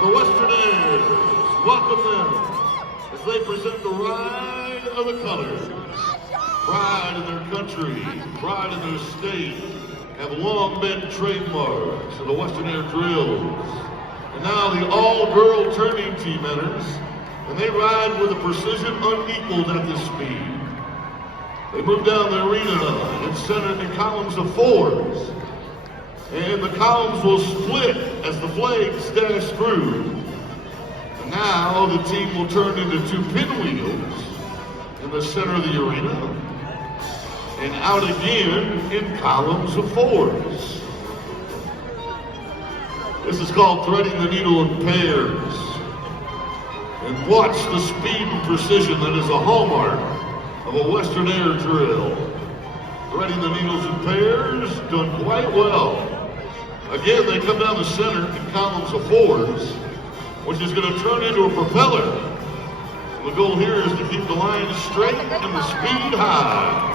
The Westernaires, welcome them as they present the ride of the colors. Pride in their country, pride in their state, have long been trademarks of the Westernaire drills. And now the all-girl turning team enters, and they ride with a precision unequaled at this speed. They move down the arena now and center in columns of fours. And the columns will split as the flags dash through. And now the team will turn into two pinwheels in the center of the arena and out again in columns of fours. This is called threading the needle in pairs. And watch the speed and precision that is a hallmark of a Westernaire drill. Threading the needles in pairs, done quite well. Again, they come down the center in columns of fours, which is going to turn into a propeller. The goal here is to keep the line straight and the speed high.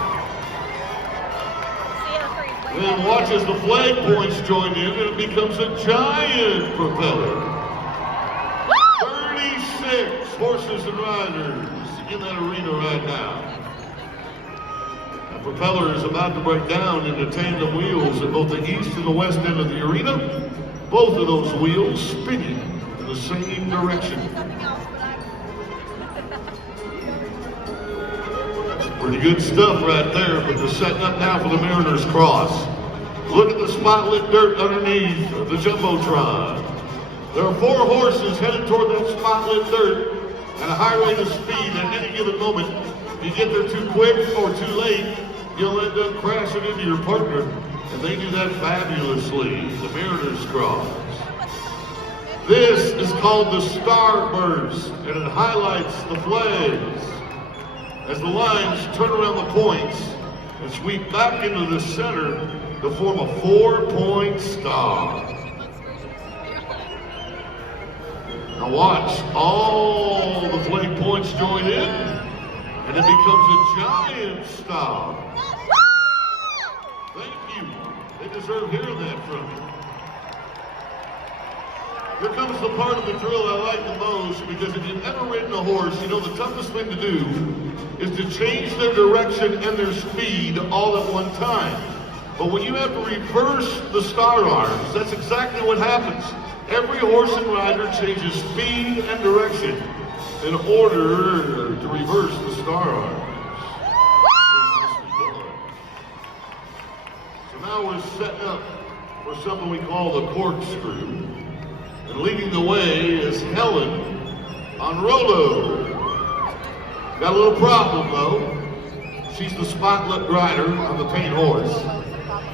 Then watch as the flag points join in and it becomes a giant propeller. 36 horses and riders in that arena right now. The propeller is about to break down into tandem wheels at both the east and the west end of the arena. Both of those wheels spinning in the same direction. Pretty good stuff right there, but they're setting up now for the Mariners cross. Look at the spotlit dirt underneath the Jumbotron. There are 4 horses headed toward that spotlit dirt at a high rate of speed at any given moment. If you get there too quick or too late, you'll end up crashing into your partner, and they do that fabulously, the Mariners cross. This is called the Starburst, and it highlights the flags as the lines turn around the points and sweep back into the center to form a 4-point star. Now watch, all the flag points join in, and it becomes a giant star. Thank you. They deserve hearing that from you. Here comes the part of the drill I like the most, because if you've ever ridden a horse, you know the toughest thing to do is to change their direction and their speed all at one time. But when you have to reverse the star arms, that's exactly what happens. Every horse and rider changes speed and direction in order to reverse the star arms. So now we're setting up for something we call the corkscrew. And leading the way is Helen on Rolo. Got a little problem though. She's the spotlit rider on the paint horse.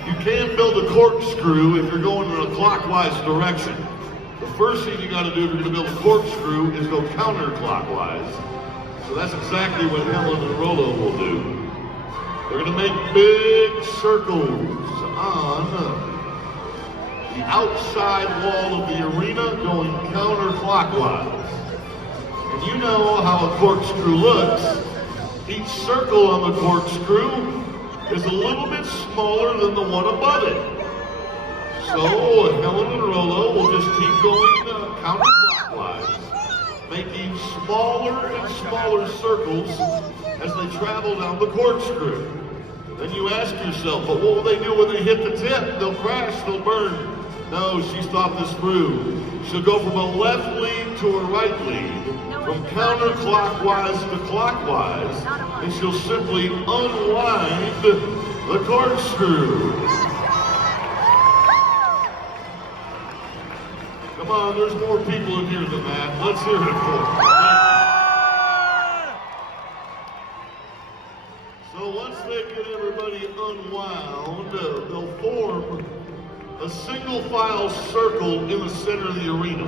You can't build a corkscrew if you're going in a clockwise direction. The first thing you got to do if you're going to build a corkscrew is go counterclockwise. So that's exactly what Helen and Rolo will do. They're going to make big circles on the outside wall of the arena going counterclockwise. And you know how a corkscrew looks. Each circle on the corkscrew is a little bit smaller than the one above it. So Helen and Rolo will just keep going counterclockwise, making smaller and smaller circles as they travel down the corkscrew. Then you ask yourself, but what will they do when they hit the tip? They'll crash, they'll burn. No, she's thought this through. She'll go from a left lead to a right lead, from counterclockwise to clockwise, and she'll simply unwind the corkscrew. Come on, there's more people in here than that. Let's hear it for them. So once they get everybody unwound, they'll form a single file circle in the center of the arena.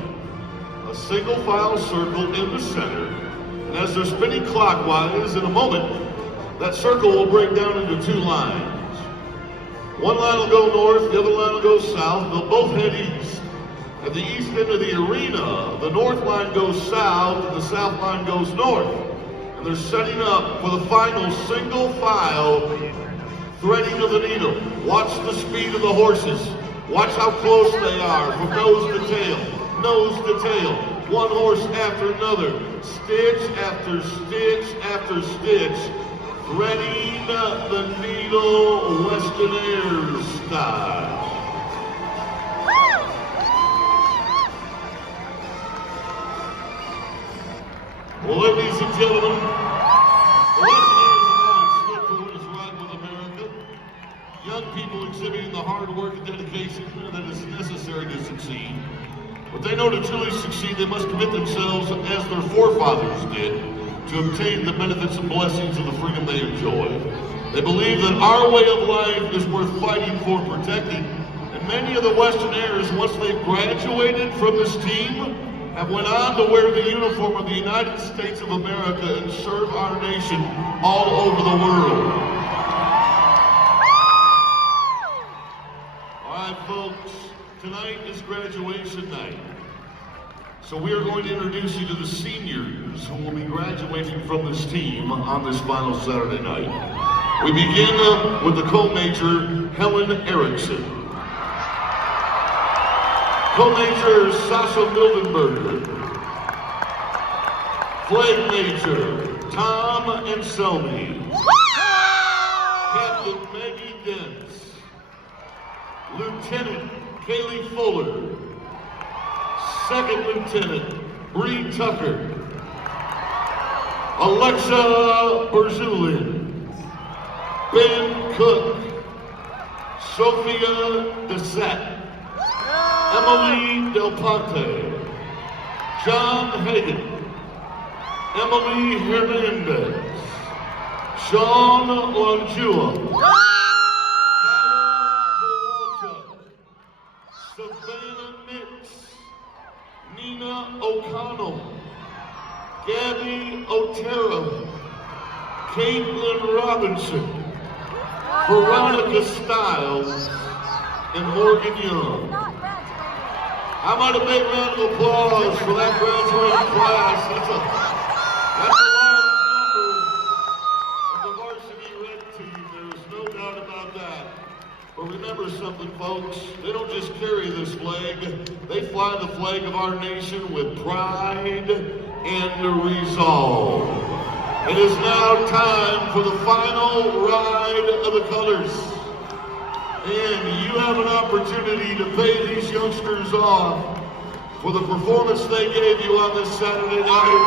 A single file circle in the center. And as they're spinning clockwise, in a moment, that circle will break down into 2 lines. One line will go north, the other line will go south. They'll both head east. At the east end of the arena, the north line goes south and the south line goes north. And they're setting up for the final single file threading of the needle. Watch the speed of the horses. Watch how close they are from nose to tail. nose to tail, one horse after another, stitch after stitch after stitch, threading the needle Westernaires style. Well, ladies and gentlemen, the Westernaires have always stood for what is right with America. Young people exhibiting the hard work and dedication that is necessary to succeed. But they know to truly succeed, they must commit themselves as their forefathers did to obtain the benefits and blessings of the freedom they enjoy. They believe that our way of life is worth fighting for and protecting. And many of the Westernaires, once they've graduated from this team, have went on to wear the uniform of the United States of America and serve our nation all over the world. All right, folks, tonight is graduation night. So we are going to introduce you to the seniors who will be graduating from this team on this final Saturday night. We begin with the co-major, Helen Erickson. Co-major, Sasha Mildenberger. Flag major, Tom Anselmi. Captain Maggie Dents. Lieutenant, Kaylee Fuller. Second Lieutenant, Bree Tucker. Alexa Berzulin. Ben Cook. Sophia Dessette. Emily Del Ponte. John Hagan. Emily Hernandez. Sean Langua. Savannah Nix. Nina O'Connell. Gabby Otero. Caitlin Robinson. Veronica Stiles. And Morgan Young. How about a big round of applause for that graduating class? That's a large number of the varsity red team. There's no doubt about that. But remember something, folks. They don't just carry this flag. They fly the flag of our nation with pride and resolve. It is now time for the final ride of the colors. And you have an opportunity to pay these youngsters off for the performance they gave you on this Saturday night.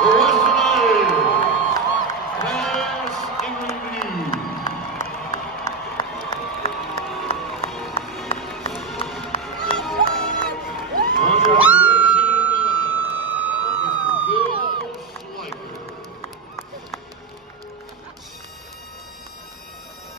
The Westernaires